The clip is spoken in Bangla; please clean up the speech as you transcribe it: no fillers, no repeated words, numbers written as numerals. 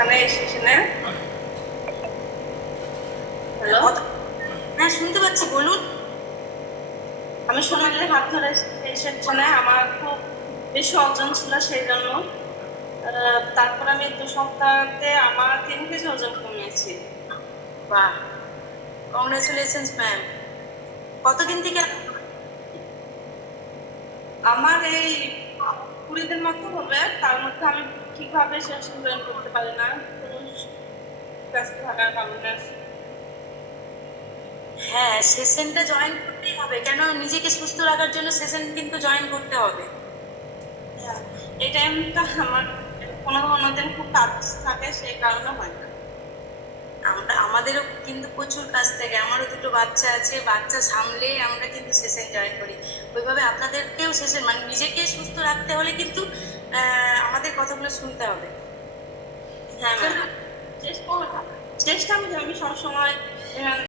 এখানে সেশনে। হ্যালো, হ্যাঁ শুনতে পাচ্ছি, বলুন। আমি সোনালি হাত ধরে এই সেকশনে আমার খুব বেশি ওজন ছিল, সেই জন্য তারপর আমি 2 সপ্তাহতে আমার 3 কেজি ওজন কমিয়েছি। বাহ, কংগ্রেচুলেশনস ম্যাম। কতদিন থেকে? আমার এই 20 দিন মতো হবে, তার মধ্যে আমি ঠিকভাবে সেশন জয়েন করতে পারি না, ব্যস্ত থাকার কারণে। হ্যাঁ, সেশনটা জয়েন করতেই হবে, কেন নিজেকে সুস্থ রাখার জন্য সেশন কিন্তু জয়েন করতে হবে। হ্যাঁ, এই টাইমটা আমার কোনো কোনো দিন খুব কাজ থাকে, সেই কারণে হয় না। আমাদেরও কিন্তু প্রচুর কাজ থাকে, আমারও দুটো বাচ্চা আছে, বাচ্চা সামলে আমরা কিন্তু সেশন জয়েন করি। ওইভাবে আপনাদেরকেও সেশন মানে নিজেকে সুস্থ রাখতে হলে কিন্তু আমাদের কথাগুলো শুনতে হবে। হ্যাঁ ম্যাম, চেষ্টা চেষ্টা করি আমি সবসময়